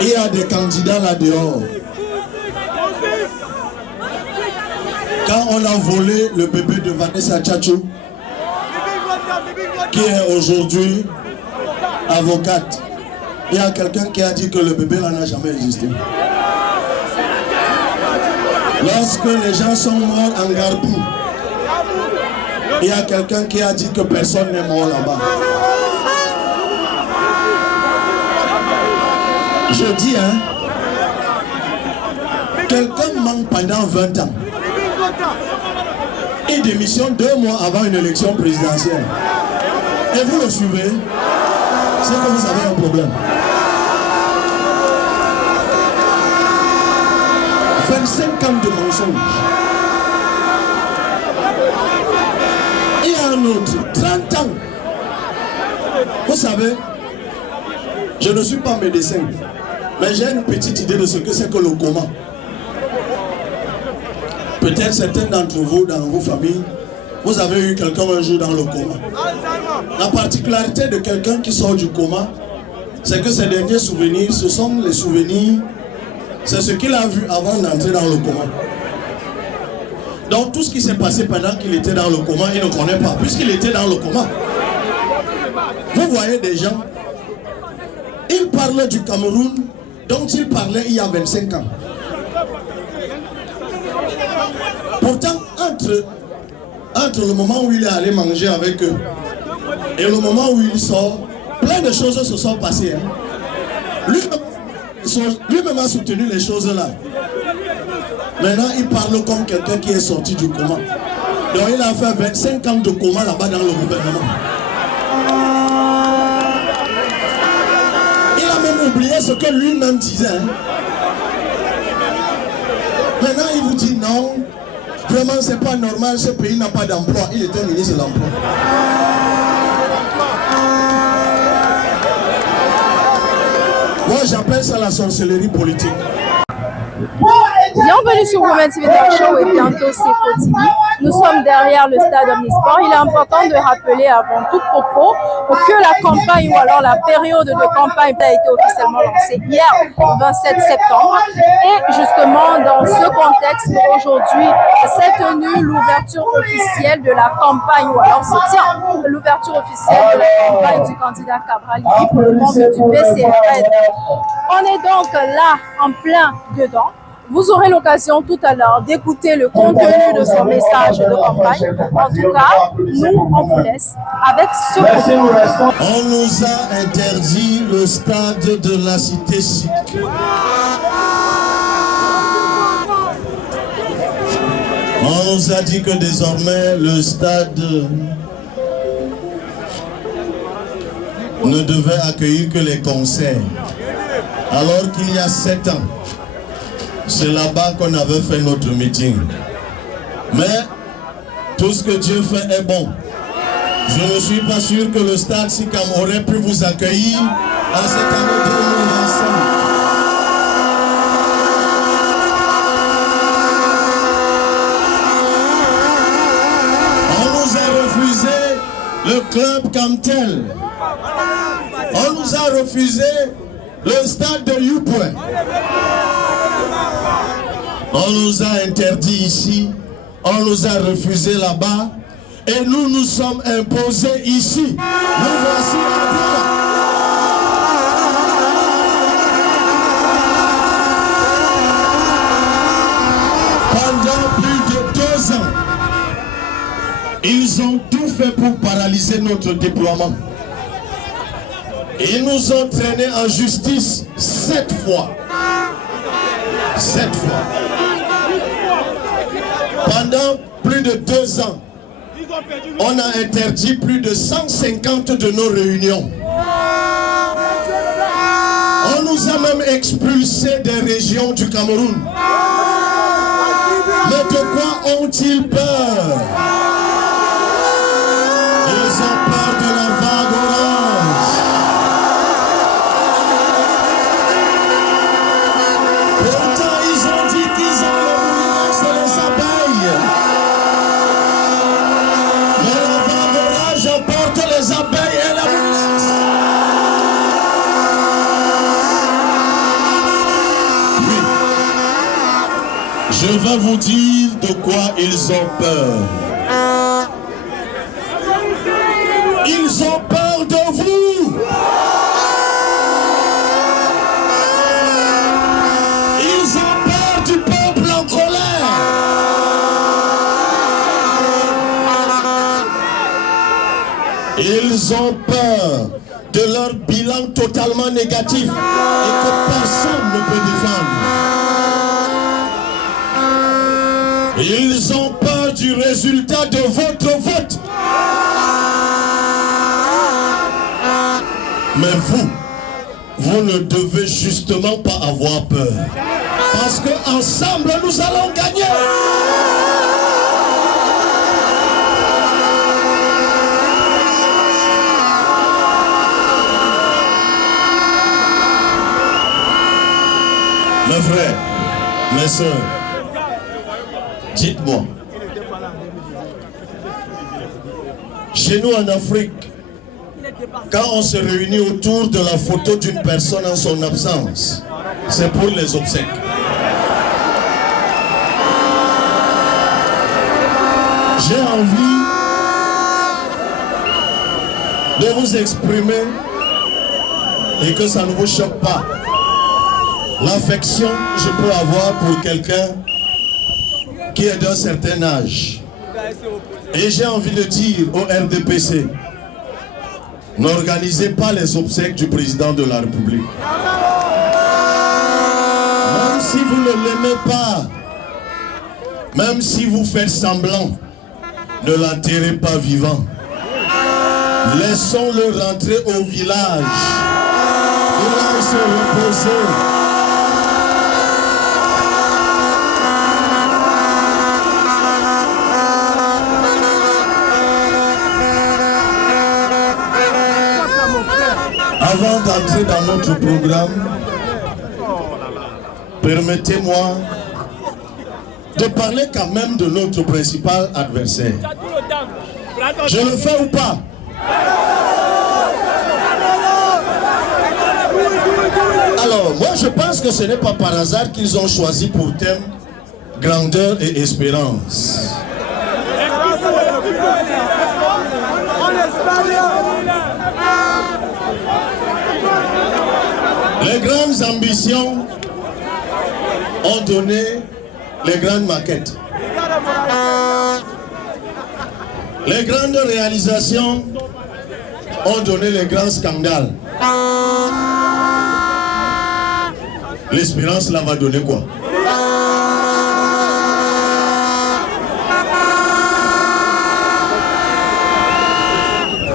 Il y a des candidats là dehors. Quand on a volé le bébé de Vanessa Tchatchou, qui est aujourd'hui avocate, il y a quelqu'un qui a dit que le bébé là n'a jamais existé. Lorsque les gens sont morts en Garbou, il y a quelqu'un qui a dit que personne n'est mort là-bas. Je dis, hein, quelqu'un manque pendant 20 ans. Il démissionne 2 mois avant une élection présidentielle. Et vous le suivez, c'est que vous avez un problème. 25 ans de mensonges. Il y a un autre, 30 ans. Vous savez, je ne suis pas médecin, mais j'ai une petite idée de ce que c'est que le coma. Peut-être certains d'entre vous, dans vos familles, vous avez eu quelqu'un un jour dans le coma. La particularité de quelqu'un qui sort du coma, c'est que ses derniers souvenirs, ce sont les souvenirs, c'est ce qu'il a vu avant d'entrer dans le coma. Donc tout ce qui s'est passé pendant qu'il était dans le coma, il ne connaît pas, puisqu'il était dans le coma. Vous voyez des gens, ils parlaient du Cameroun dont ils parlaient il y a 25 ans. Pourtant, entre le moment où il est allé manger avec eux et le moment où il sort, plein de choses se sont passées. Hein. Lui-même a soutenu les choses là. Maintenant, il parle comme quelqu'un qui est sorti du coma. Donc, il a fait 25 ans de coma là-bas dans le gouvernement. Il a même oublié ce que lui-même disait. Hein. Maintenant, il vous dit non. Vraiment, c'est pas normal, ce pays n'a pas d'emploi. Il était ministre de l'emploi. Moi, j'appelle ça la sorcellerie politique. Bienvenue sur Women TV Talk Show et bientôt c'est Foti. Nous sommes derrière le stade Omnisport. Il est important de rappeler avant tout propos que la campagne ou alors la période de campagne a été officiellement lancée hier, 27 septembre. Et justement, dans ce contexte, aujourd'hui, s'est tenue l'ouverture officielle de la campagne ou alors se tient l'ouverture officielle de la campagne du candidat Cabral Libye pour le compte du PCRN. On est donc là en plein dedans. Vous aurez l'occasion tout à l'heure d'écouter le contenu de son message de campagne. En tout cas, nous, on vous laisse avec ce contenu. On nous a interdit le stade de la cité chic. On nous a dit que désormais le stade ne devait accueillir que les concerts. Alors qu'il y a 7 ans, c'est là-bas qu'on avait fait notre meeting. Mais tout ce que Dieu fait est bon. Je ne suis pas sûr que le stade SICAM aurait pu vous accueillir en cette année 2025. On nous a refusé le club comme tel. On nous a refusé le stade de Youpoué. On nous a interdit ici, on nous a refusé là-bas, et nous nous sommes imposés ici. Nous voici à Douala. Pendant plus de 2 ans, ils ont tout fait pour paralyser notre déploiement. Ils nous ont traînés en justice 7 fois. 7 fois. Pendant plus de 2 ans, on a interdit plus de 150 de nos réunions. On nous a même expulsés des régions du Cameroun. Mais de quoi ont-ils peur? Ils ont peur de la vague orange. Pourtant, ils ont dit qu'ils allaient menacer les abeilles. Mais la vague orange emporte les abeilles et la menace. Oui. Je vais vous dire de quoi ils ont peur. Ils ont peur de vous. Ils ont peur du peuple en colère. Ils ont peur de leur bilan totalement négatif et que personne ne peut défendre. Ils ont peur du résultat de votre vote. Mais vous ne devez justement pas avoir peur. Parce qu'ensemble, nous allons gagner. Mes frères, mes soeurs, dites-moi, chez nous en Afrique, quand on se réunit autour de la photo d'une personne en son absence, c'est pour les obsèques. J'ai envie de vous exprimer et que ça ne vous choque pas. L'affection que je peux avoir pour quelqu'un qui est d'un certain âge. Et j'ai envie de dire au RDPC, n'organisez pas les obsèques du président de la République. Même si vous ne l'aimez pas, même si vous faites semblant, ne l'enterrez pas vivant. Laissons-le rentrer au village. Il va se reposer. Avant d'entrer dans notre programme, permettez-moi de parler quand même de notre principal adversaire. Je le fais ou pas? Alors, moi je pense que ce n'est pas par hasard qu'ils ont choisi pour thème grandeur et espérance. Les grandes ambitions ont donné les grandes maquettes. Les grandes réalisations ont donné les grands scandales. L'espérance là va donner quoi?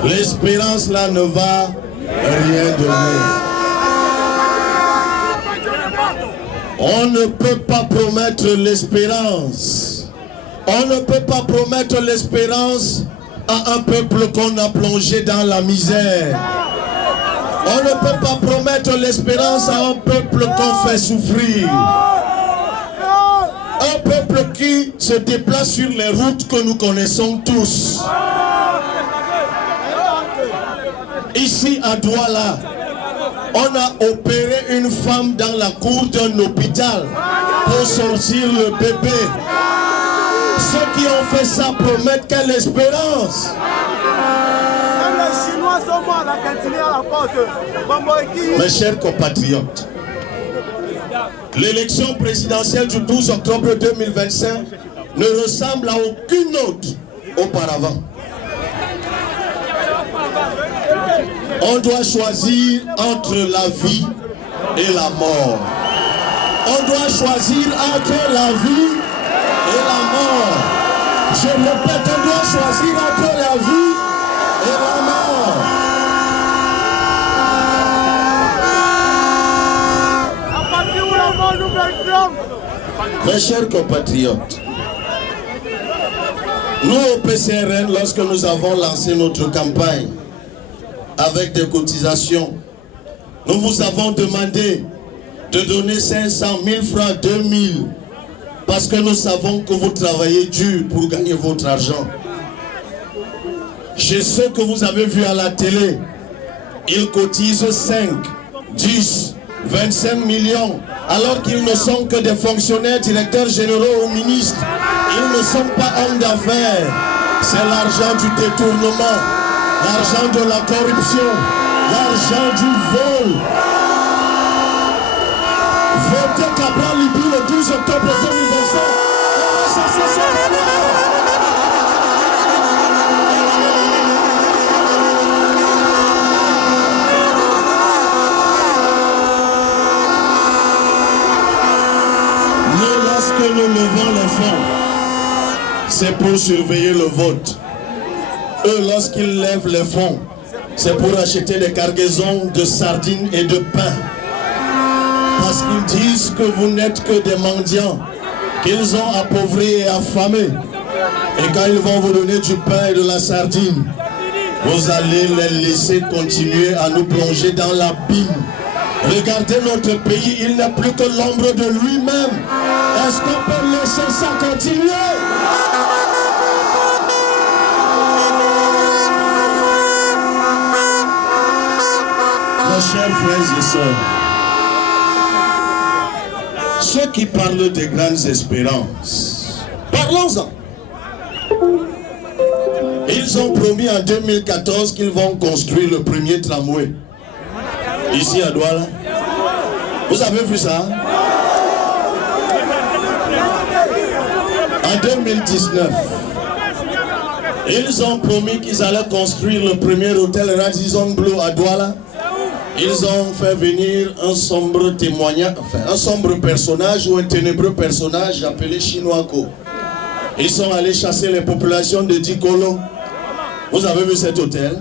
L'espérance là ne va rien donner. On ne peut pas promettre l'espérance. On ne peut pas promettre l'espérance à un peuple qu'on a plongé dans la misère. On ne peut pas promettre l'espérance à un peuple qu'on fait souffrir. Un peuple qui se déplace sur les routes que nous connaissons tous. Ici à Douala, on a opéré une femme dans la cour d'un hôpital pour sortir le bébé. Ceux qui ont fait ça promettent quelle espérance? Les Chinois sont morts à la cantine à la porte. Mes chers compatriotes, l'élection présidentielle du 12 octobre 2025 ne ressemble à aucune autre auparavant. On doit choisir entre la vie et la mort. On doit choisir entre la vie et la mort. Je répète, on doit choisir entre la vie et la mort. Mes chers compatriotes, nous au PCRN, lorsque nous avons lancé notre campagne avec des cotisations, nous vous avons demandé de donner 500 000 francs, 2000, parce que nous savons que vous travaillez dur pour gagner votre argent. Chez ceux que vous avez vus à la télé, ils cotisent 5, 10, 25 millions, alors qu'ils ne sont que des fonctionnaires, directeurs généraux ou ministres. Ils ne sont pas hommes d'affaires. C'est l'argent du détournement, l'argent de la corruption, l'argent du vol. Votez Cabral Libye le 12 octobre 2025. Lorsque nous levons les fonds, c'est pour surveiller le vote. Eux, lorsqu'ils lèvent les fonds, c'est pour acheter des cargaisons de sardines et de pain. Parce qu'ils disent que vous n'êtes que des mendiants, qu'ils ont appauvris et affamés. Et quand ils vont vous donner du pain et de la sardine, vous allez les laisser continuer à nous plonger dans l'abîme. Regardez notre pays, il n'a plus que l'ombre de lui-même. Est-ce qu'on peut laisser ça continuer? Mes chers frères et sœurs, ceux qui parlent des grandes espérances, parlons-en. Ils ont promis en 2014 qu'ils vont construire le premier tramway ici à Douala. Vous avez vu ça? En 2019, ils ont promis qu'ils allaient construire le premier hôtel Radisson Blu à Douala. Ils ont fait venir un sombre témoignage, enfin un sombre personnage ou un ténébreux personnage appelé Chinoako. Ils sont allés chasser les populations de Dikolo. Vous avez vu cet hôtel?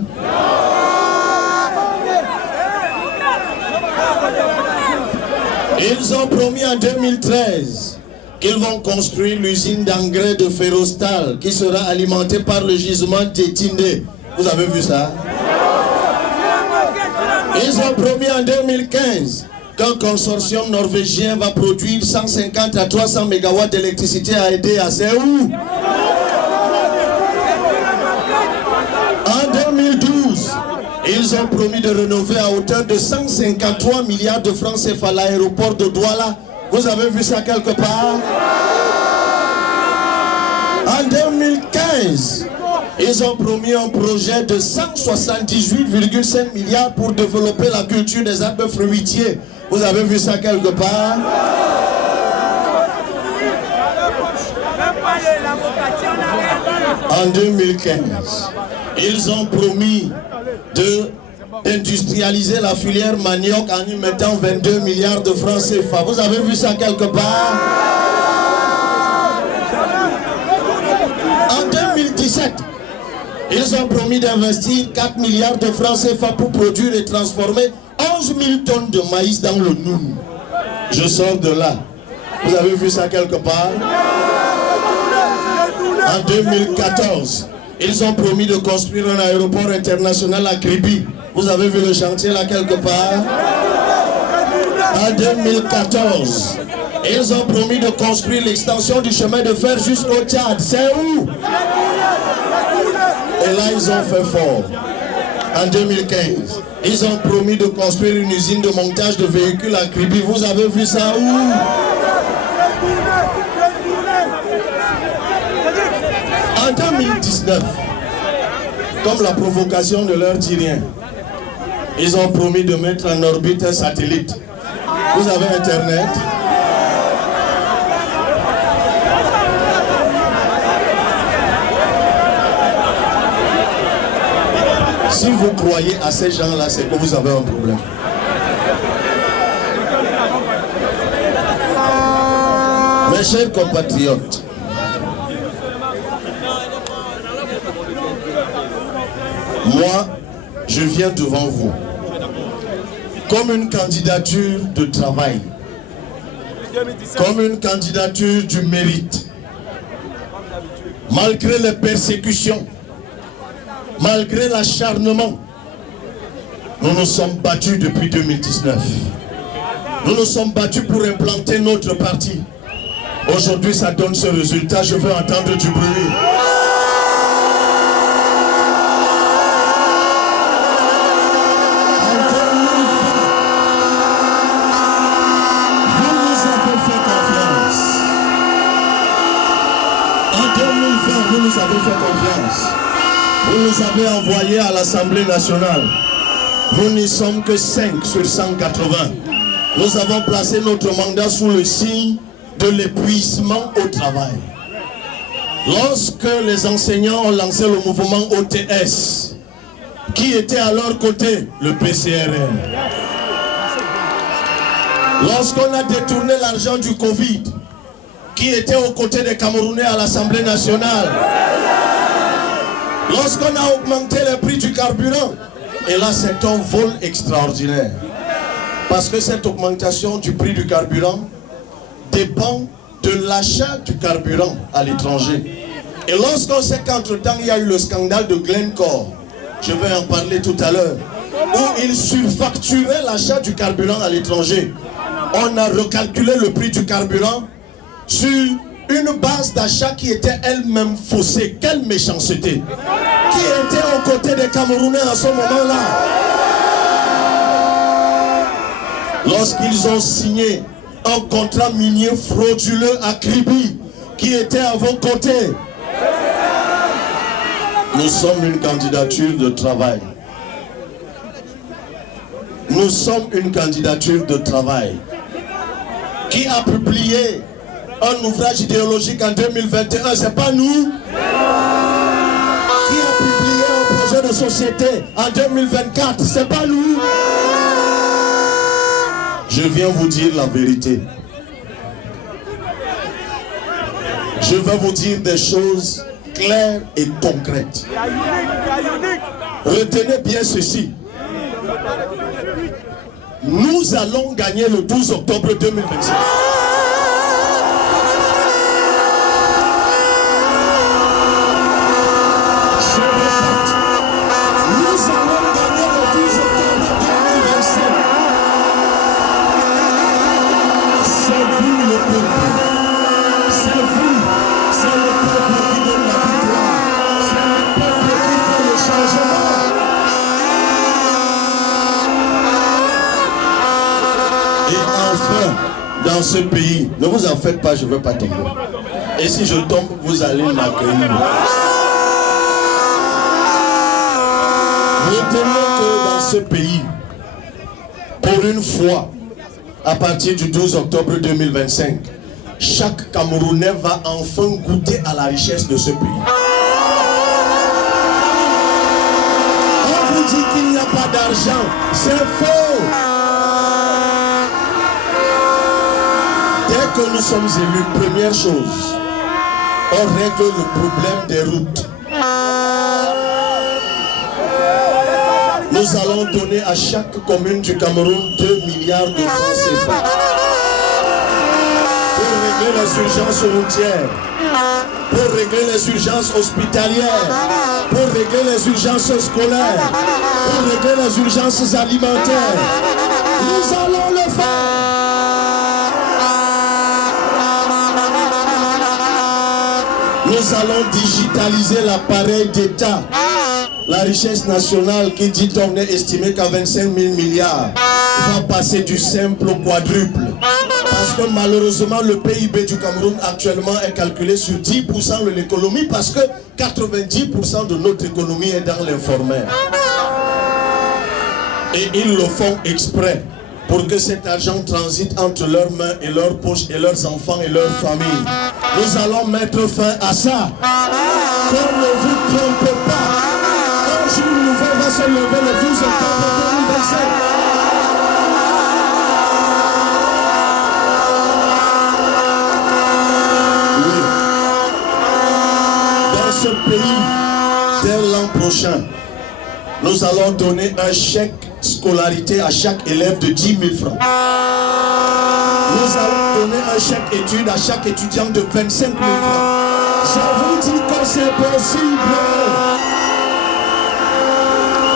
Ils ont promis en 2013 qu'ils vont construire l'usine d'engrais de Ferrostal qui sera alimentée par le gisement d'Étindé. Vous avez vu ça? Ils ont promis en 2015 qu'un consortium norvégien va produire 150 à 300 MW d'électricité à aider à Séoul. En 2012, ils ont promis de rénover à hauteur de 153 milliards de francs CFA l'aéroport de Douala. Vous avez vu ça quelque part? En 2015, ils ont promis un projet de 178,5 milliards pour développer la culture des arbres fruitiers. Vous avez vu ça quelque part? En 2015, ils ont promis d'industrialiser la filière manioc en y mettant 22 milliards de francs CFA. Vous avez vu ça quelque part? En 2017, ils ont promis d'investir 4 milliards de francs CFA pour produire et transformer 11 000 tonnes de maïs dans le Noun. Je sors de là. Vous avez vu ça quelque part? En 2014, ils ont promis de construire un aéroport international à Kribi. Vous avez vu le chantier là quelque part? En 2014, ils ont promis de construire l'extension du chemin de fer jusqu'au Tchad. C'est où? Et là, ils ont fait fort. En 2015, ils ont promis de construire une usine de montage de véhicules à Kribi. Vous avez vu ça où? En 2019, comme la provocation ne leur dit rien, ils ont promis de mettre en orbite un satellite. Vous avez Internet? Si vous croyez à ces gens-là, c'est que vous avez un problème. Mes chers compatriotes, moi, je viens devant vous comme une candidature de travail, comme une candidature du mérite. Malgré les persécutions, malgré l'acharnement, nous nous sommes battus depuis 2019. Nous nous sommes battus pour implanter notre parti. Aujourd'hui, ça donne ce résultat. Je veux entendre du bruit. 2020, vous nous avez fait confiance. Vous nous avez envoyés à l'Assemblée nationale. Nous n'y sommes que 5 sur 180. Nous avons placé notre mandat sous le signe de l'épuisement au travail. Lorsque les enseignants ont lancé le mouvement OTS, qui était à leur côté? Le PCRN. Lorsqu'on a détourné l'argent du Covid, qui était aux côtés des Camerounais à l'Assemblée nationale? Lorsqu'on a augmenté les prix du carburant, et là c'est un vol extraordinaire. Parce que cette augmentation du prix du carburant dépend de l'achat du carburant à l'étranger. Et lorsqu'on sait qu'entre-temps il y a eu le scandale de Glencore, je vais en parler tout à l'heure, où ils surfacturaient l'achat du carburant à l'étranger, on a recalculé le prix du carburant sur une base d'achat qui était elle-même faussée. Quelle méchanceté! Qui était aux côtés des Camerounais à ce moment-là? Lorsqu'ils ont signé un contrat minier frauduleux à Kribi, qui était à vos côtés. Nous sommes une candidature de travail. Nous sommes une candidature de travail. Qui a publié un ouvrage idéologique en 2021? C'est pas nous. Qui a publié un projet de société en 2024? C'est pas nous. Je viens vous dire la vérité. Je vais vous dire des choses claires et concrètes. Retenez bien ceci. Nous allons gagner le 12 octobre 2025. Dans ce pays, ne vous en faites pas, je ne veux pas tomber. Et si je tombe, vous allez m'accueillir. Retenez que dans ce pays, pour une fois, à partir du 12 octobre 2025, chaque Camerounais va enfin goûter à la richesse de ce pays. On vous dit qu'il n'y a pas d'argent, c'est faux. Dès que nous sommes élus, première chose, on règle le problème des routes. Nous allons donner à chaque commune du Cameroun 2 milliards de francs CFA pour régler les urgences routières, pour régler les urgences hospitalières, pour régler les urgences scolaires, pour régler les urgences alimentaires. Nous allons le faire. Nous allons digitaliser l'appareil d'État. La richesse nationale qui dit on est estimée qu'à 25 000 milliards va passer du simple au quadruple. Parce que malheureusement le PIB du Cameroun actuellement est calculé sur 10% de l'économie parce que 90% de notre économie est dans l'informel. Et ils le font exprès pour que cet argent transite entre leurs mains et leurs poches et leurs enfants et leurs familles. Nous allons mettre fin à ça. Comme ne vous trompez pas, un jour nouveau va se lever le 12 octobre 2025. Oui. Dans ce pays, dès l'an prochain, nous allons donner un chèque scolarité à chaque élève de 10 000 francs. Nous allons donner un chèque études à chaque étudiant de 25 000 francs. Je vous dis que c'est possible.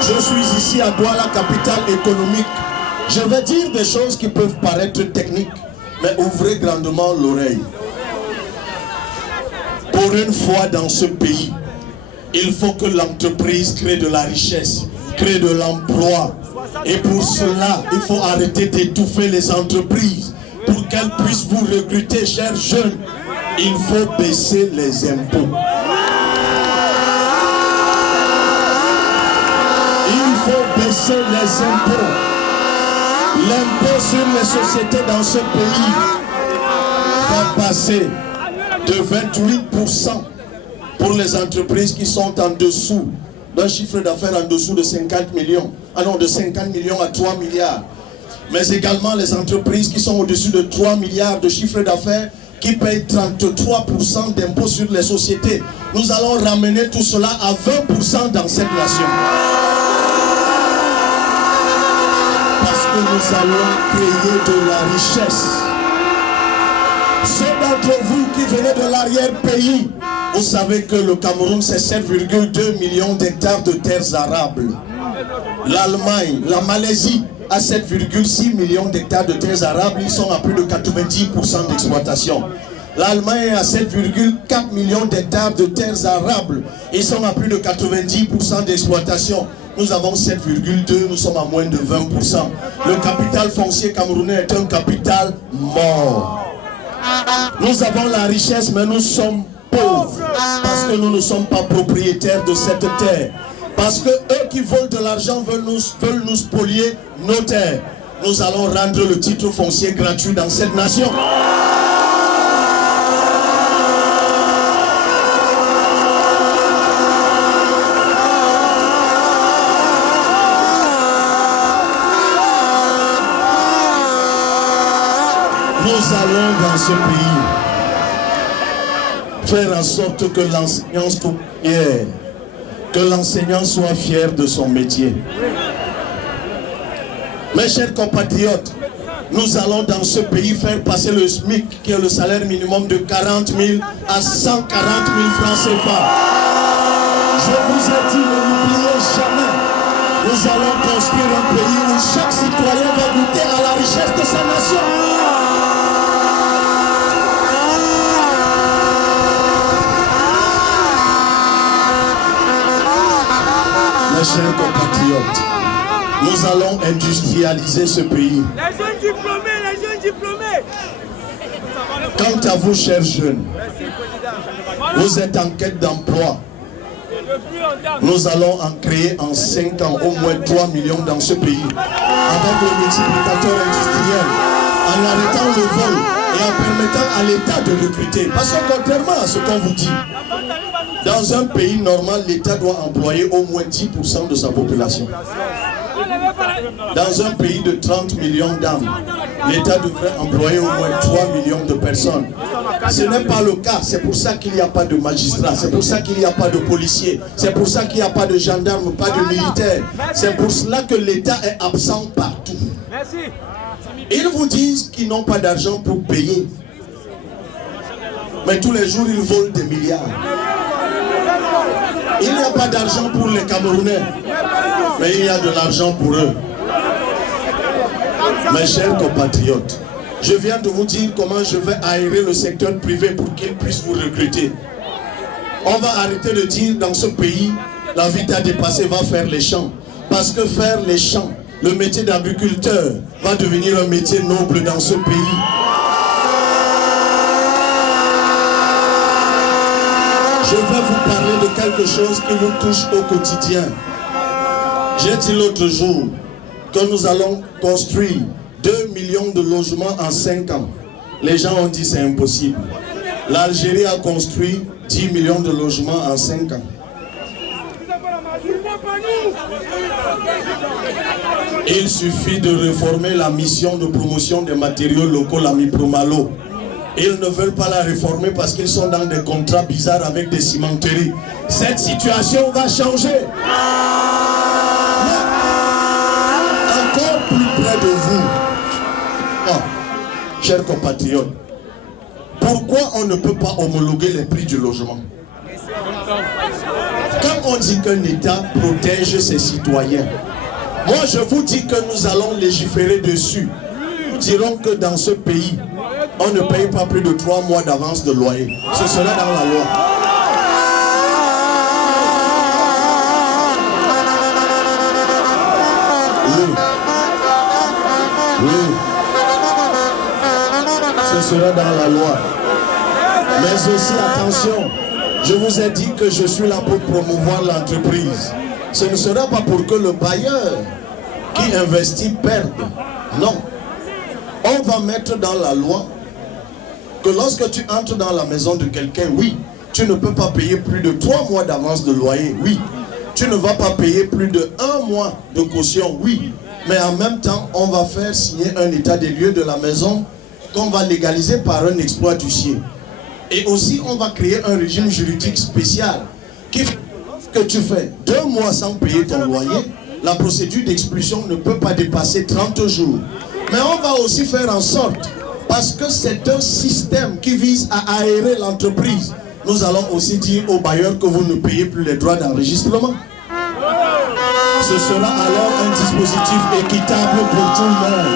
Je suis ici à Douala, capitale économique. Je vais dire des choses qui peuvent paraître techniques, mais ouvrez grandement l'oreille. Pour une fois dans ce pays, il faut que l'entreprise crée de la richesse, crée de l'emploi. Et pour cela, il faut arrêter d'étouffer les entreprises pour qu'elles puissent vous recruter, chers jeunes. Il faut baisser les impôts. Il faut baisser les impôts. L'impôt sur les sociétés dans ce pays va passer de 28% pour les entreprises qui sont en dessous d'un chiffre d'affaires en dessous de 50 millions. Ah non, de 50 millions à 3 milliards. Mais également les entreprises qui sont au-dessus de 3 milliards de chiffre d'affaires qui payent 33% d'impôts sur les sociétés. Nous allons ramener tout cela à 20% dans cette nation. Parce que nous allons créer de la richesse. Ceux d'entre vous qui venez de l'arrière-pays, vous savez que le Cameroun, c'est 7,2 millions d'hectares de terres arables. L'Allemagne, la Malaisie a 7,6 millions d'hectares de terres arables. Ils sont à plus de 90% d'exploitation. L'Allemagne a 7,4 millions d'hectares de terres arables. Ils sont à plus de 90% d'exploitation. Nous avons 7,2, nous sommes à moins de 20%. Le capital foncier camerounais est un capital mort. Nous avons la richesse, mais nous sommes pauvres parce que nous ne sommes pas propriétaires de cette terre. Parce que eux qui volent de l'argent veulent nous spolier nos terres. Nous allons rendre le titre foncier gratuit dans cette nation. Nous allons dans ce pays faire en sorte que l'enseignant soit fier, que l'enseignant soit fier de son métier. Mes chers compatriotes, nous allons dans ce pays faire passer le SMIC, qui est le salaire minimum de 40 000 à 140 000 francs CFA. Je vous ai dit, ne l'oubliez jamais. Nous allons construire un pays où chaque citoyen va goûter à la richesse de sa nation. Mes chers compatriotes, nous allons industrialiser ce pays. Les jeunes diplômés, les jeunes diplômés. Quant à vous, chers jeunes, vous êtes en quête d'emploi. Nous allons en créer en 5 ans au moins 3 millions dans ce pays. Avec le multiplicateur industriel, en arrêtant le vol et en permettant à l'État de recruter. Parce que contrairement à ce qu'on vous dit, dans un pays normal, l'État doit employer au moins 10% de sa population. Dans un pays de 30 millions d'âmes, l'État devrait employer au moins 3 millions de personnes. Ce n'est pas le cas. C'est pour ça qu'il n'y a pas de magistrats. C'est pour ça qu'il n'y a pas de policiers. C'est pour ça qu'il n'y a pas de gendarmes, pas de militaires. C'est pour cela que l'État est absent partout. Ils vous disent qu'ils n'ont pas d'argent pour payer. Mais tous les jours, ils volent des milliards. Il n'y a pas d'argent pour les Camerounais, mais il y a de l'argent pour eux. Mes chers compatriotes, je viens de vous dire comment je vais aérer le secteur privé pour qu'il puisse vous recruter. On va arrêter de dire dans ce pays, la vie t'a dépassé, va faire les champs. Parce que faire les champs, le métier d'agriculteur va devenir un métier noble dans ce pays. Je vais vous parler de quelque chose qui vous touche au quotidien. J'ai dit l'autre jour que nous allons construire 2 millions de logements en 5 ans. Les gens ont dit c'est impossible. L'Algérie a construit 10 millions de logements en 5 ans. Il suffit de réformer la mission de promotion des matériaux locaux, la Mipromalo. Ils ne veulent pas la réformer parce qu'ils sont dans des contrats bizarres avec des cimenteries. Cette situation va changer. Mais encore plus près de vous, chers compatriotes, pourquoi on ne peut pas homologuer les prix du logement? Quand on dit qu'un État protège ses citoyens, moi je vous dis que nous allons légiférer dessus. Nous dirons que dans ce pays, on ne paye pas plus de 3 mois d'avance de loyer. Ce sera dans la loi. Oui. Oui. Ce sera dans la loi. Mais aussi, attention, je vous ai dit que je suis là pour promouvoir l'entreprise. Ce ne sera pas pour que le bailleur qui investit perde. Non. On va mettre dans la loi que lorsque tu entres dans la maison de quelqu'un, oui, tu ne peux pas payer plus de 3 mois d'avance de loyer, oui. Tu ne vas pas payer plus de 1 mois de caution, oui. Mais en même temps, on va faire signer un état des lieux de la maison qu'on va légaliser par un exploit d'huissier. Et aussi, on va créer un régime juridique spécial qui fait que tu fais 2 mois sans payer ton loyer, la procédure d'expulsion ne peut pas dépasser 30 jours. Mais on va aussi faire en sorte, parce que c'est un système qui vise à aérer l'entreprise, nous allons aussi dire aux bailleurs que vous ne payez plus les droits d'enregistrement. Ce sera alors un dispositif équitable pour tout le monde.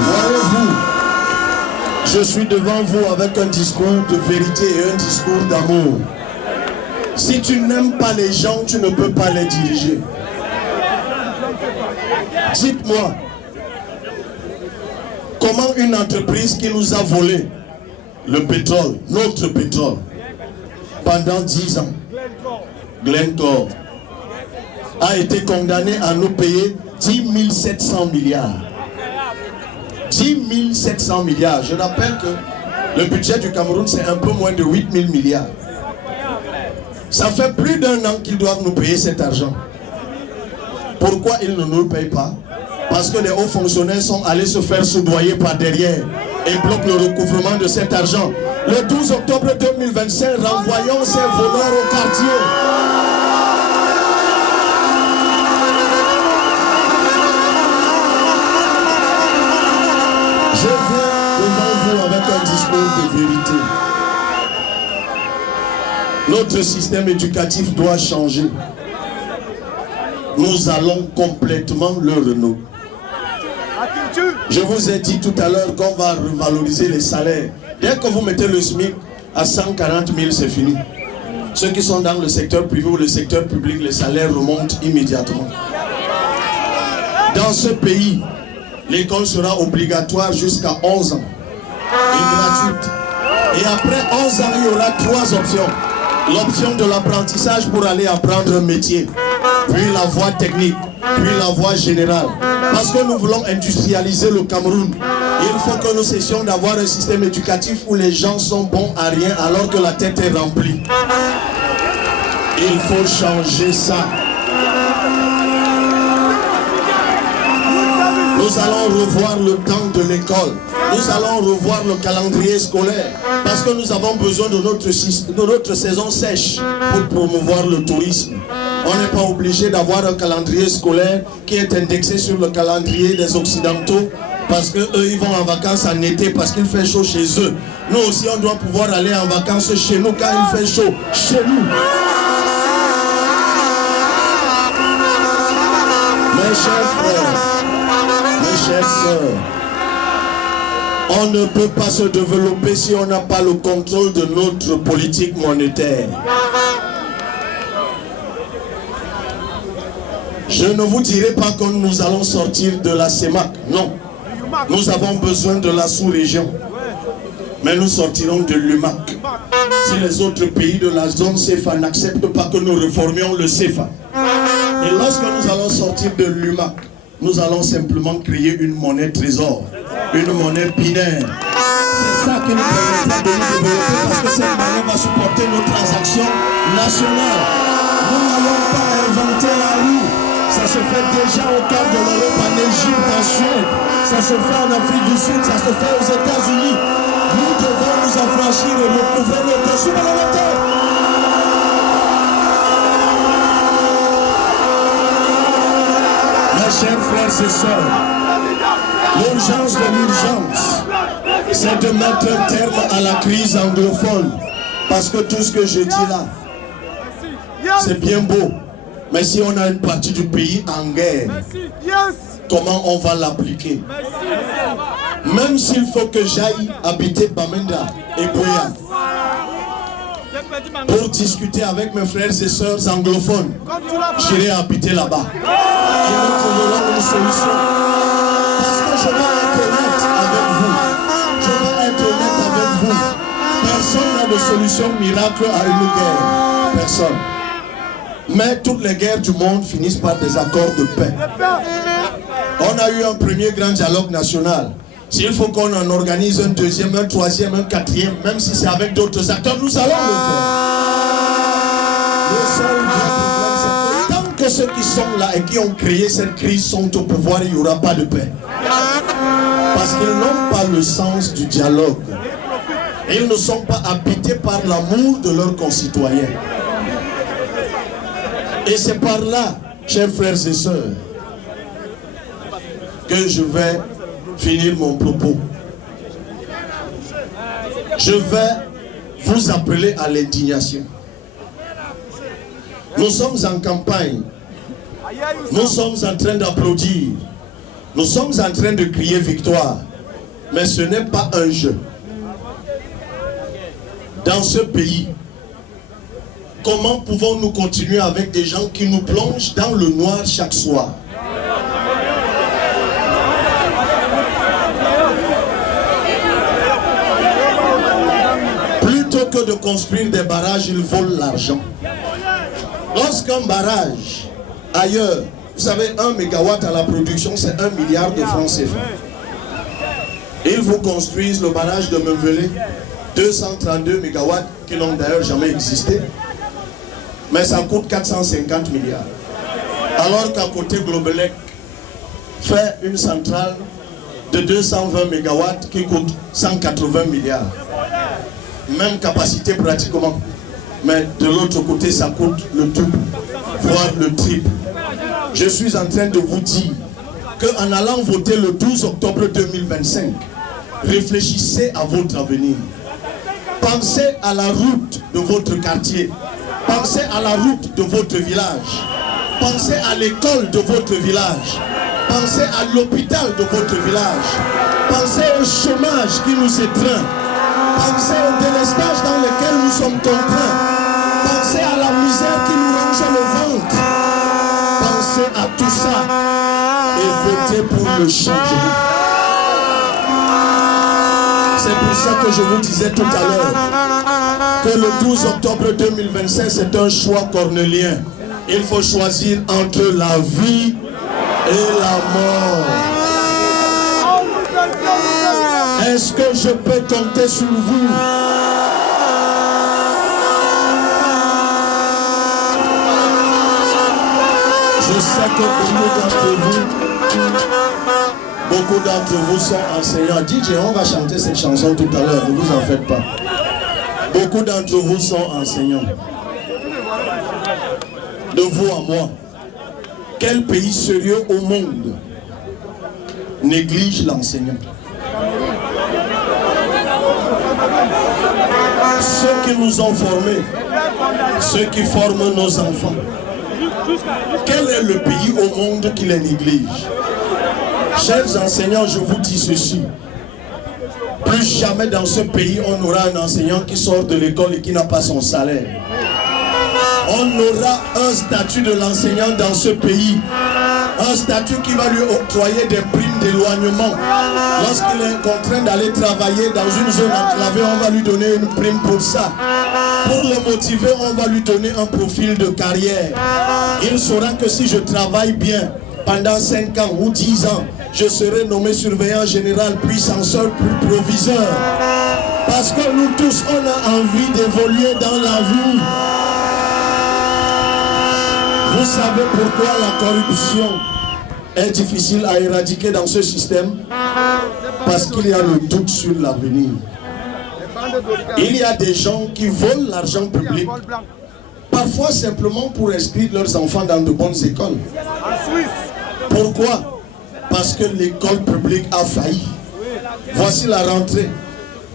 Voyez-vous, je suis devant vous avec un discours de vérité et un discours d'amour. Si tu n'aimes pas les gens, tu ne peux pas les diriger. Dites-moi, comment une entreprise qui nous a volé le pétrole, notre pétrole, pendant 10 ans, Glencore, a été condamnée à nous payer 10 700 milliards. 10 700 milliards. Je rappelle que le budget du Cameroun, c'est un peu moins de 8 000 milliards. Ça fait plus d'1 an qu'ils doivent nous payer cet argent. Pourquoi ils ne nous le payent pas? Parce que les hauts fonctionnaires sont allés se faire soudoyer par derrière et bloquent le recouvrement de cet argent. Le 12 octobre 2025, renvoyons ces voleurs au quartier. Je viens devant vous avec un discours de vérité. Notre système éducatif doit changer. Nous allons complètement le renouveler. Je vous ai dit tout à l'heure qu'on va revaloriser les salaires. Dès que vous mettez le SMIC à 140 000, c'est fini. Ceux qui sont dans le secteur privé ou le secteur public, les salaires remontent immédiatement. Dans ce pays, l'école sera obligatoire jusqu'à 11 ans et gratuite. Et après 11 ans, il y aura 3 options. L'option de l'apprentissage pour aller apprendre un métier, puis la voie technique, puis la voie générale. Parce que nous voulons industrialiser le Cameroun. Il faut que nous cessions d'avoir un système éducatif où les gens sont bons à rien alors que la tête est remplie. Il faut changer ça. Nous allons revoir le temps de l'école. Nous allons revoir le calendrier scolaire. Parce que nous avons besoin de notre saison sèche pour promouvoir le tourisme. On n'est pas obligé d'avoir un calendrier scolaire qui est indexé sur le calendrier des Occidentaux. Parce qu'eux, ils vont en vacances en été parce qu'il fait chaud chez eux. Nous aussi, on doit pouvoir aller en vacances chez nous quand il fait chaud chez nous. Mes chers frères, mes chères sœurs, on ne peut pas se développer si on n'a pas le contrôle de notre politique monétaire. Je ne vous dirai pas que nous allons sortir de la CEMAC, non. Nous avons besoin de la sous-région, mais nous sortirons de l'UMAC. Si les autres pays de la zone CFA n'acceptent pas que nous réformions le CFA, et lorsque nous allons sortir de l'UMAC, nous allons simplement créer une monnaie trésor, une monnaie binaire. C'est ça qui nous permettra de nous développer parce que cette monnaie va supporter nos transactions nationales. Nous n'allons pas inventer la roue. Ça se fait déjà au cœur de l'Europe, en Égypte, en Suède. Ça se fait en Afrique du Sud, ça se fait aux États-Unis. Nous devons nous affranchir et recouvrir notre souveraineté. Mes chers frères et sœurs, l'urgence de l'urgence, c'est de mettre un terme à la crise anglophone. Parce que tout ce que je dis là, c'est bien beau. Mais si on a une partie du pays en guerre, comment on va l'appliquer? Même s'il faut que j'aille habiter Bamenda et Boya pour discuter avec mes frères et sœurs anglophones, j'irai habiter là-bas. Et nous trouverons une solution. je vais être honnête avec vous. Je vais être honnête avec vous. Personne n'a de solution miracle à une guerre. Personne. Mais toutes les guerres du monde finissent par des accords de paix. On a eu un premier grand dialogue national. S'il faut qu'on en organise un deuxième, un troisième, un quatrième, même si c'est avec d'autres acteurs, nous allons le faire. Le seul vrai problème, c'est que tant que ceux qui sont là et qui ont créé cette crise sont au pouvoir, il n'y aura pas de paix. Parce qu'ils n'ont pas le sens du dialogue. Ils ne sont pas habités par l'amour de leurs concitoyens. Et c'est par là, chers frères et sœurs, que je vais finir mon propos. Je vais vous appeler à l'indignation. Nous sommes en campagne. Nous sommes en train d'applaudir. Nous sommes en train de crier victoire. Mais ce n'est pas un jeu. Dans ce pays, comment pouvons-nous continuer avec des gens qui nous plongent dans le noir chaque soir? Plutôt que de construire des barrages, ils volent l'argent. Lorsqu'un barrage ailleurs, vous savez, 1 mégawatt à la production, c'est 1 milliard de francs CFA. Ils vous construisent le barrage de Mevelé, 232 mégawatts qui n'ont d'ailleurs jamais existé. Mais ça coûte 450 milliards. Alors qu'à côté, Globelec fait une centrale de 220 mégawatts qui coûte 180 milliards. Même capacité pratiquement. Mais de l'autre côté, ça coûte le double, voire le triple. Je suis en train de vous dire qu'en allant voter le 12 octobre 2025, réfléchissez à votre avenir. Pensez à la route de votre quartier. Pensez à la route de votre village. Pensez à l'école de votre village. Pensez à l'hôpital de votre village. Pensez au chômage qui nous étreint. Pensez au délestage dans lequel nous sommes contraints. Pensez à la misère qui nous ronge le ventre. Pensez à tout ça et votez pour le changement. C'est pour ça que je vous disais tout à l'heure que le 12 octobre 2025, c'est un choix cornélien. Il faut choisir entre la vie et la mort. Est-ce que je peux compter sur vous? Je sais que beaucoup d'entre vous sont enseignants. DJ, on va chanter cette chanson tout à l'heure, ne vous en faites pas. Beaucoup d'entre vous sont enseignants. De vous à moi, quel pays sérieux au monde néglige l'enseignant? Ceux qui nous ont formés, ceux qui forment nos enfants, quel est le pays au monde qui les néglige? Chers enseignants, je vous dis ceci. Plus jamais dans ce pays, on aura un enseignant qui sort de l'école et qui n'a pas son salaire. On aura un statut de l'enseignant dans ce pays. Un statut qui va lui octroyer des primes d'éloignement. Lorsqu'il est contraint d'aller travailler dans une zone enclavée, on va lui donner une prime pour ça. Pour le motiver, on va lui donner un profil de carrière. Il saura que si je travaille bien pendant 5 ans ou 10 ans, je serai nommé surveillant général, puis censeur, puis proviseur. Parce que nous tous, on a envie d'évoluer dans la vie. Vous savez pourquoi la corruption est difficile à éradiquer dans ce système? Parce qu'il y a le doute sur l'avenir. Il y a des gens qui volent l'argent public, parfois simplement pour inscrire leurs enfants dans de bonnes écoles. Pourquoi? Parce que l'école publique a failli. Voici la rentrée.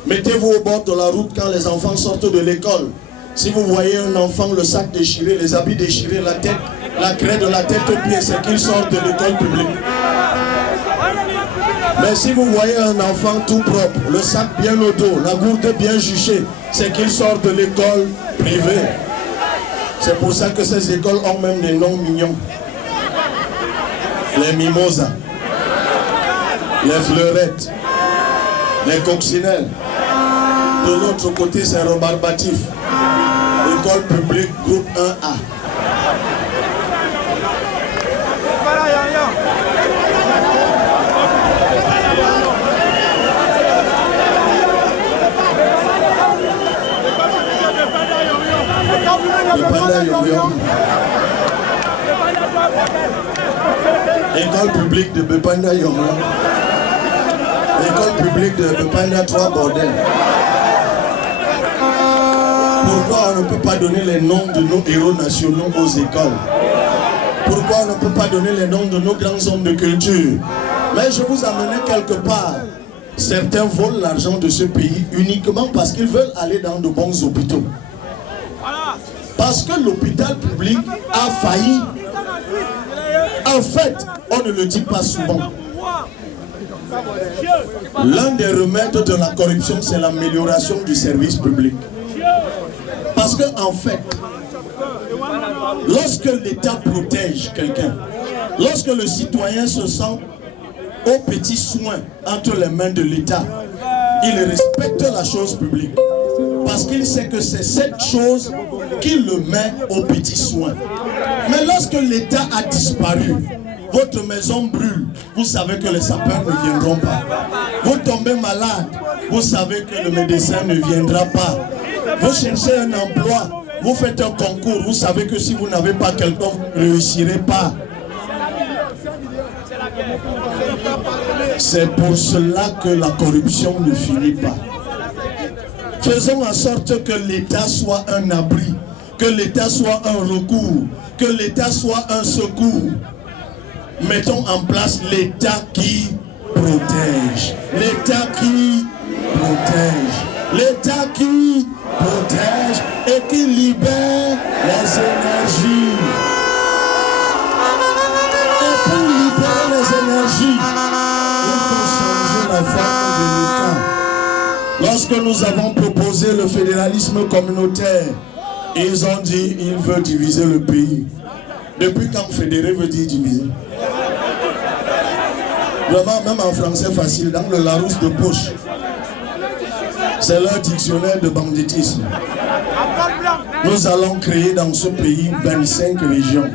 Mettez-vous au bord de la route quand les enfants sortent de l'école. Si vous voyez un enfant, le sac déchiré, les habits déchirés, la tête, la craie de la tête aux pieds, c'est qu'il sort de l'école publique. Mais si vous voyez un enfant tout propre, le sac bien au dos, la gourde bien juchée, c'est qu'il sort de l'école privée. C'est pour ça que ces écoles ont même des noms mignons. Les mimosas. les fleurettes, les coccinelles. De l'autre côté, c'est Rebarbatif. École publique, groupe 1A. École publique de Bepanda Yonga. École publique de Bepanda 3 Bordel. Pourquoi on ne peut pas donner les noms de nos héros nationaux aux écoles? Pourquoi on ne peut pas donner les noms de nos grands hommes de culture? Mais je vous amenais quelque part. Certains volent l'argent de ce pays uniquement parce qu'ils veulent aller dans de bons hôpitaux. Parce que l'hôpital public a failli. En fait, on ne le dit pas souvent. L'un des remèdes de la corruption, c'est l'amélioration du service public. Parce que en fait, lorsque l'État protège quelqu'un, lorsque le citoyen se sent aux petits soins entre les mains de l'État, il respecte la chose publique. Parce qu'il sait que c'est cette chose qui le met aux petits soins. Mais lorsque l'État a disparu, votre maison brûle, vous savez que les sapeurs ne viendront pas. Vous tombez malade, vous savez que le médecin ne viendra pas. Vous cherchez un emploi, vous faites un concours, vous savez que si vous n'avez pas quelqu'un, vous ne réussirez pas. C'est pour cela que la corruption ne finit pas. Faisons en sorte que l'État soit un abri, que l'État soit un recours, que l'État soit un secours. Mettons en place l'État qui protège, l'État qui protège, l'État qui protège et qui libère les énergies. Et pour libérer les énergies, il faut changer la forme de l'État. Lorsque nous avons proposé le fédéralisme communautaire, ils ont dit qu'ils veulent diviser le pays. Depuis quand fédérer veut dire diviser? Vraiment, même en français facile, dans le Larousse de poche, c'est leur dictionnaire de banditisme. Nous allons créer dans ce pays 25 régions.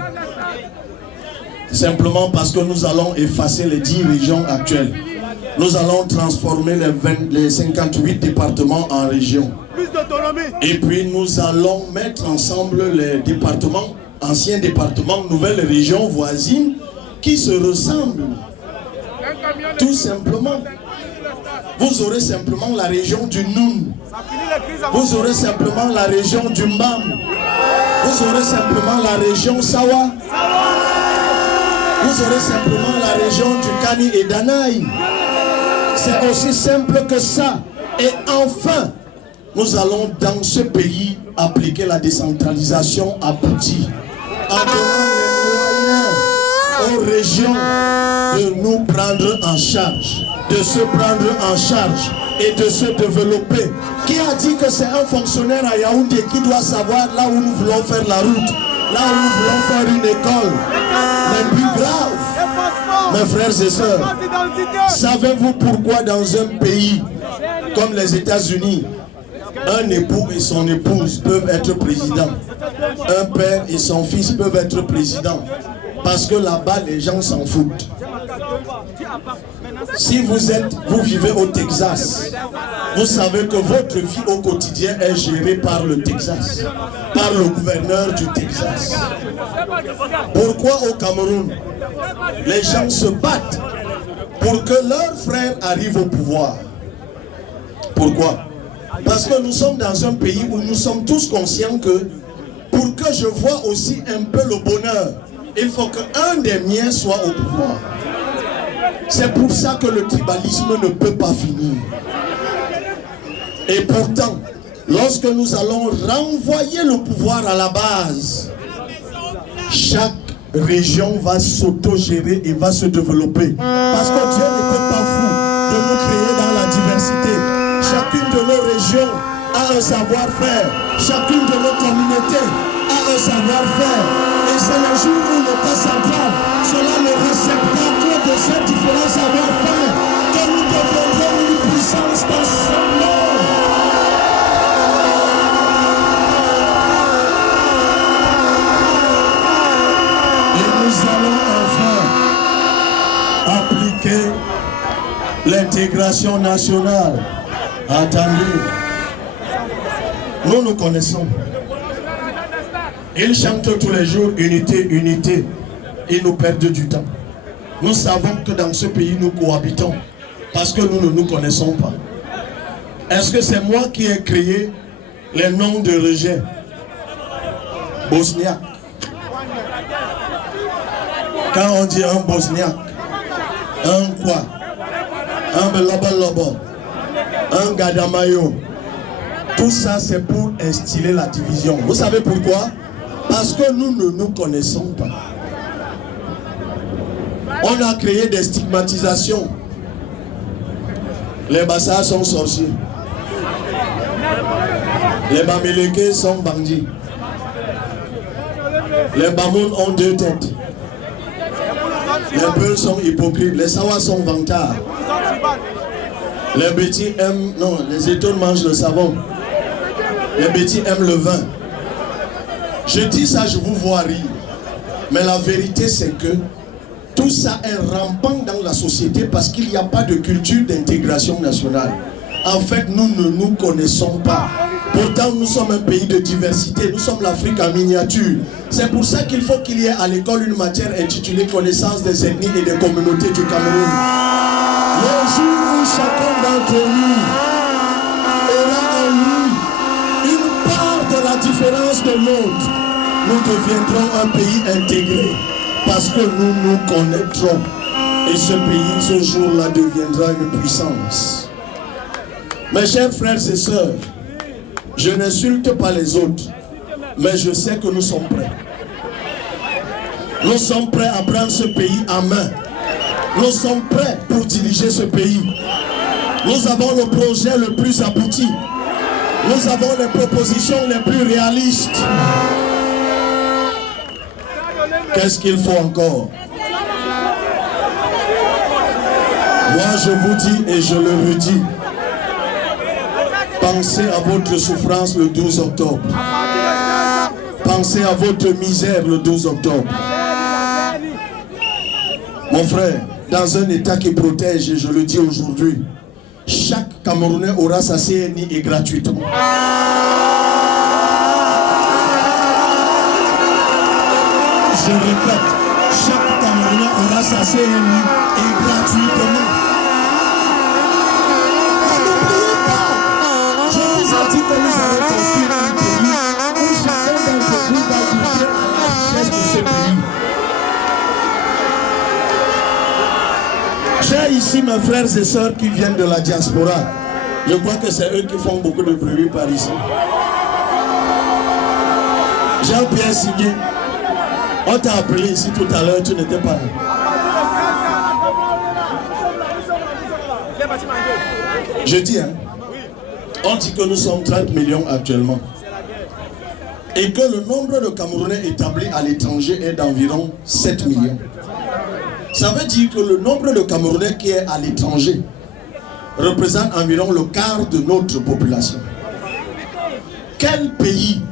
Simplement parce que nous allons effacer les 10 régions actuelles. Nous allons transformer les 58 départements en régions. Et puis nous allons mettre ensemble les départements, anciens départements, nouvelles régions voisines qui se ressemblent. Tout simplement. Vous aurez simplement la région du Noun. Vous aurez simplement la région du Mbam. Vous aurez simplement la région Sawa. Vous aurez simplement la région du Kani et d'Anaï. C'est aussi simple que ça. Et enfin, nous allons dans ce pays appliquer la décentralisation aboutie. En donnant les moyens aux régions de nous prendre en charge, de se prendre en charge et de se développer. Qui a dit que c'est un fonctionnaire à Yaoundé qui doit savoir là où nous voulons faire la route, là où nous voulons faire une école? Mais plus grave, mes frères et sœurs, savez-vous pourquoi dans un pays comme les États-Unis, un époux et son épouse peuvent être présidents, un père et son fils peuvent être présidents? Parce que là-bas, les gens s'en foutent. Si vous vivez au Texas, vous savez que votre vie au quotidien est gérée par le Texas, par le gouverneur du Texas. Pourquoi au Cameroun, les gens se battent pour que leurs frères arrivent au pouvoir? Pourquoi? Parce que nous sommes dans un pays où nous sommes tous conscients que pour que je vois aussi un peu le bonheur, il faut qu'un des miens soit au pouvoir. C'est pour ça que le tribalisme ne peut pas finir. Et pourtant, lorsque nous allons renvoyer le pouvoir à la base, chaque région va s'auto-gérer et va se développer. Parce que Dieu n'était pas fou de nous créer dans la diversité. Chacune de nos régions a un savoir-faire. Chacune de nos communautés a un savoir-faire. Et c'est le jour où l'État central sera le réceptacle de ces différents savoir-faire l'intégration nationale. Attendez. Nous connaissons. Ils chantent tous les jours unité, unité. Ils nous perdent du temps. Nous savons que dans ce pays, nous cohabitons parce que nous ne nous connaissons pas. Est-ce que c'est moi qui ai créé les noms de rejet? Bosniaque. Quand on dit un Bosniaque, un quoi? Un Belobolobo, un Gadamayo. Tout ça, c'est pour instiller la division. Vous savez pourquoi? Parce que nous ne nous connaissons pas. On a créé des stigmatisations. Les Bassas sont sorciers. Les Bamileke sont bandits. Les Bamoun ont deux têtes. Les Peuls sont hypocrites. Les Sawa sont vantards. Les Bétis aiment... Non, les Étoiles mangent le savon. Les Bétis aiment le vin. Je dis ça, je vous vois rire. Mais la vérité, c'est que tout ça est rampant dans la société parce qu'il n'y a pas de culture d'intégration nationale. En fait, nous ne nous connaissons pas. Pourtant, nous sommes un pays de diversité. Nous sommes l'Afrique en miniature. C'est pour ça qu'il faut qu'il y ait à l'école une matière intitulée Connaissance des ethnies et des communautés du Cameroun. Le jour où chacun d'entre nous aura en lui une part de la différence de l'autre, nous deviendrons un pays intégré. Parce que nous nous connaîtrons. Et ce pays, ce jour-là, deviendra une puissance. Mes chers frères et sœurs, je n'insulte pas les autres, mais je sais que nous sommes prêts. Nous sommes prêts à prendre ce pays en main. Nous sommes prêts pour diriger ce pays. Nous avons le projet le plus abouti. Nous avons les propositions les plus réalistes. Qu'est-ce qu'il faut encore? Moi, je vous dis et je le redis. Pensez à votre souffrance le 12 octobre. Pensez à votre misère le 12 octobre. Mon frère, dans un État qui protège, et je le dis aujourd'hui, chaque Camerounais aura sa CNI et gratuitement. Je répète, chaque Camerounais aura sa CNI et gratuitement. N'oubliez pas, je vous ai dit que nous allons construire un pays où chacun d'entre nous va goûter à la richesse de ce pays. J'ai ici mes frères et sœurs qui viennent de la diaspora. Je crois que c'est eux qui font beaucoup de bruit par ici. Jean-Pierre Signé. On t'a appelé ici tout à l'heure, tu n'étais pas là. Je dis, hein, on dit que nous sommes 30 millions actuellement. Et que le nombre de Camerounais établis à l'étranger est d'environ 7 millions. Ça veut dire que le nombre de Camerounais qui est à l'étranger représente environ le quart de notre population. Quel pays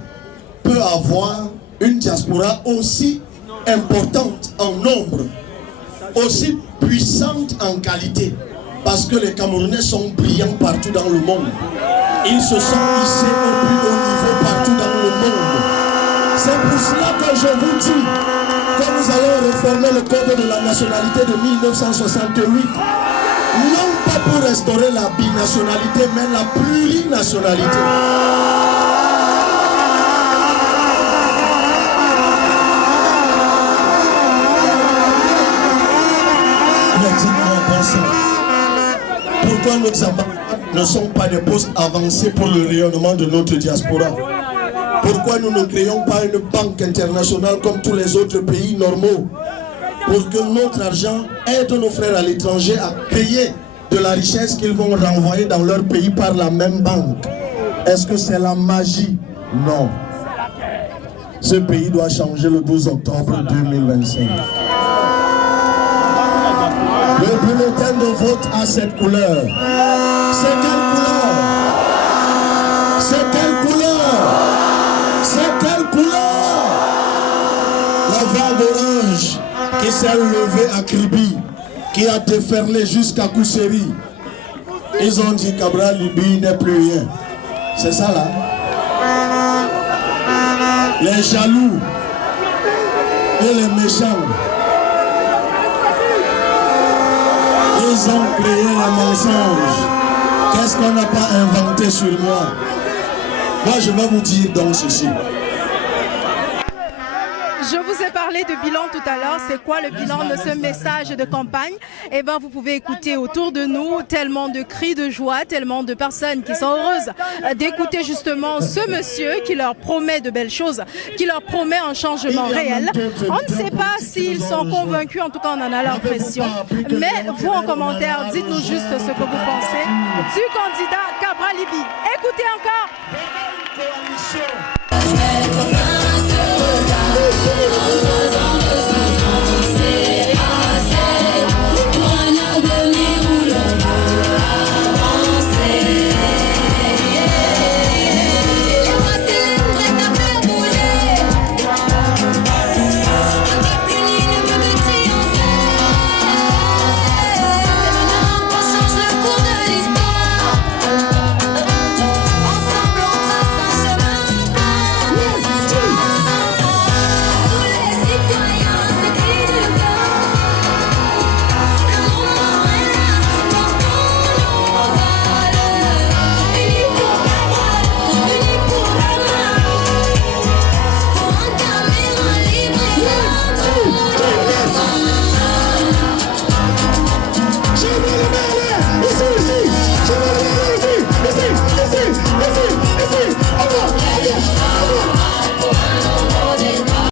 peut avoir une diaspora aussi importante en nombre, aussi puissante en qualité? Parce que les Camerounais sont brillants partout dans le monde. Ils se sont hissés au plus haut niveau partout dans le monde. C'est pour cela que je vous dis que nous allons réformer le code de la nationalité de 1968. Non pas pour restaurer la binationalité, mais la plurinationalité. Mais dites-moi, bon sang, pourquoi nos ambassades ne sont pas des postes avancés pour le rayonnement de notre diaspora? Pourquoi nous ne créons pas une banque internationale comme tous les autres pays normaux pour que notre argent aide nos frères à l'étranger à créer de la richesse qu'ils vont renvoyer dans leur pays par la même banque? Est-ce que c'est la magie? Non. Ce pays doit changer le 12 octobre 2025. Le bulletin de vote a cette couleur. C'est quelle couleur? C'est quelle couleur? C'est quelle couleur? La vague orange qui s'est levée à Kribi, qui a déferlé jusqu'à Kousseri, Ils ont dit Cabral Libi n'est plus rien. C'est ça là. Les jaloux et les méchants, ils ont créé le mensonge. Qu'est-ce qu'on n'a pas inventé sur moi? Moi, je vais vous dire donc ceci. Je vous ai parlé de bilan tout à l'heure. C'est quoi le bilan de ce message de campagne? Eh bien, vous pouvez écouter autour de nous tellement de cris de joie, tellement de personnes qui sont heureuses d'écouter justement ce monsieur qui leur promet de belles choses, qui leur promet un changement réel. On ne sait pas s'ils sont convaincus, en tout cas on en a l'impression. Mais vous en commentaire, dites-nous juste ce que vous pensez du candidat Cabral Libi. Écoutez encore.